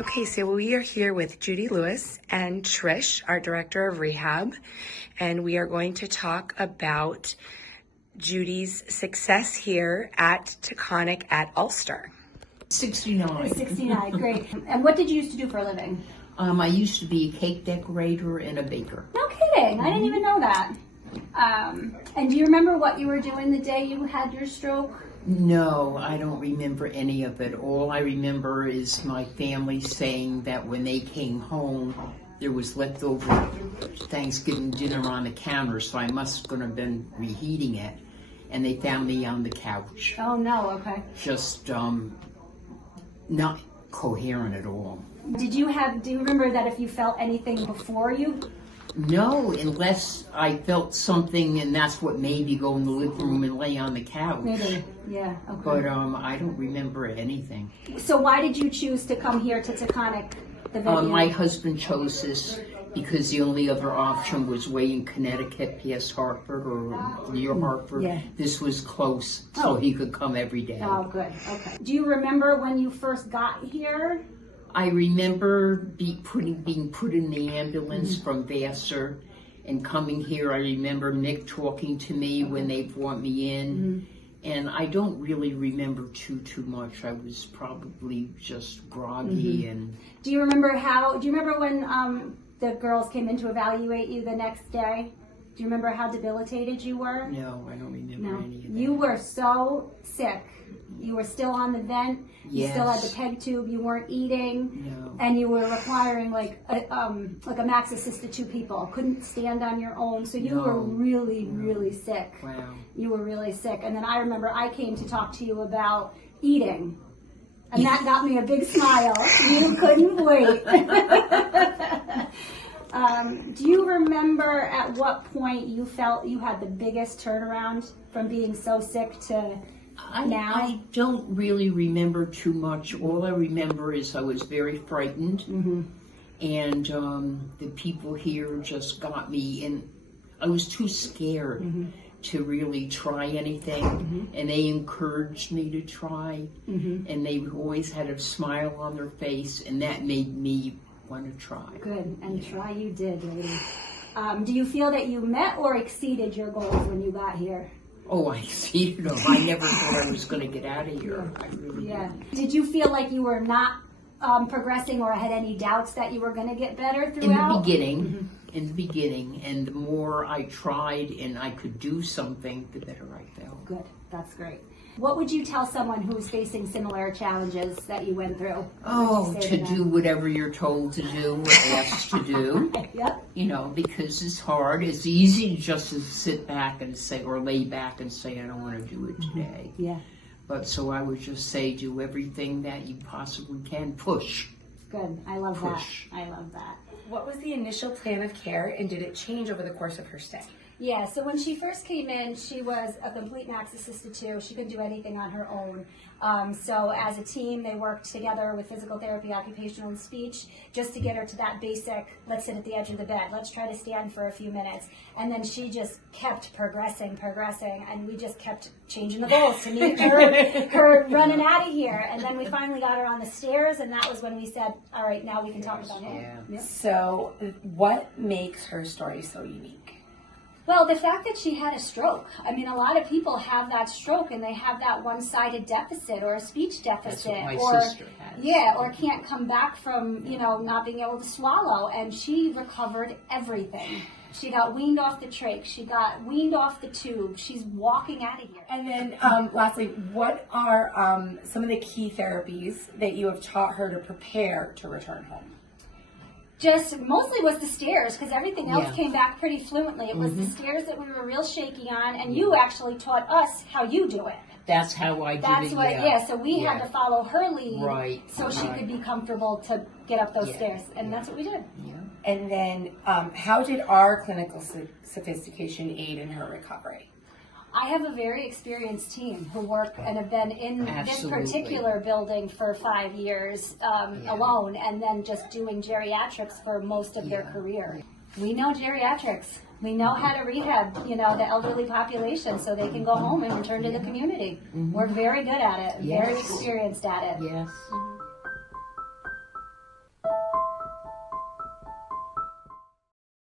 Okay, so we are here with Judy Lewis and Trish, our Director of Rehab, and we are going to talk about Judy's success here at Taconic at Ulster. 69. 69, great. And what did you used to do for a living? I used to be a cake decorator and a baker. No kidding, I didn't even know that. And do you remember what you were doing the day you had your stroke? No, I don't remember any of it. All I remember is my family saying that when they came home, there was leftover Thanksgiving dinner on the counter, so I must have been reheating it. And they found me on the couch. Oh no, okay. Just not coherent at all. Do you remember that if you felt anything before you? No, unless I felt something, and that's what made me go in the living room and lay on the couch. Maybe, yeah, okay. But I don't remember anything. So why did you choose to come here to Taconic, the venue? My husband chose this because the only other option was way in Connecticut, past Hartford or near Hartford. Yeah. This was close, so he could come every day. Oh, good, okay. Do you remember when you first got here? I remember being put in the ambulance from Vassar and coming here. I remember Nick talking to me when they brought me in. And I don't really remember too much. I was probably just groggy. And Do you remember when the girls came in to evaluate you the next day? Do you remember how debilitated you were? No, I don't remember any of that. You were so sick. You were still on the vent. You still had the peg tube. You weren't eating. No. And you were requiring like a max assisted 2 people. Couldn't stand on your own. So you were really sick. Wow. You were really sick. And then I remember I came to talk to you about eating. And that got me a big smile. You couldn't wait. Do you remember at what point you felt you had the biggest turnaround from being so sick to now? I don't really remember too much. All I remember is I was very frightened. And the people here just got me in. I was too scared to really try anything. And they encouraged me to try. And they always had a smile on their face, and that made me want to try. Good, and try you did, lady. Do you feel that you met or exceeded your goals when you got here? Oh, I exceeded them. I never thought I was going to get out of here. I really didn't. Did you feel like you were not progressing or had any doubts that you were going to get better throughout? In the beginning, and the more I tried and I could do something, the better I felt. Good, that's great. What would you tell someone who is facing similar challenges that you went through? Oh, to do whatever you're told to do or asked to do. Yep. You know, because it's hard. It's easy just to sit back and say, or lay back and say, I don't want to do it today. Yeah. But so I would just say, do everything that you possibly can. Push. Good. I love Push. that. I love that. What was the initial plan of care, and did it change over the course of her stay? Yeah, so when she first came in, she was a complete max assisted 2. She couldn't do anything on her own. So as a team, they worked together with physical therapy, occupational, and speech just to get her to that basic, let's sit at the edge of the bed, let's try to stand for a few minutes. And then she just kept progressing, and we just kept changing the goals to meet her running out of here. And then we finally got her on the stairs, and that was when we said, all right, now we can talk about it. Yeah. So what makes her story so unique? Well, the fact that she had a stroke. I mean, a lot of people have that stroke and they have that one-sided deficit or a speech deficit. That's what my sister has. Yeah, or can't come back from, not being able to swallow. And she recovered everything. She got weaned off the trach. She got weaned off the tube. She's walking out of here. And then lastly, what are some of the key therapies that you have taught her to prepare to return home? Just mostly was the stairs, because everything else came back pretty fluently. It was the stairs that we were real shaky on, and you actually taught us how you do it. That's how I did it. So we had to follow her lead, so she Right. could be comfortable to get up those stairs, and that's what we did. Yeah. And then how did our clinical sophistication aid in her recovery? I have a very experienced team who work and have been in this particular building for 5 years alone, and then just doing geriatrics for most of their career. We know geriatrics. We know how to rehab, the elderly population so they can go home and return to the community. We're very good at it, very experienced at it. Yes.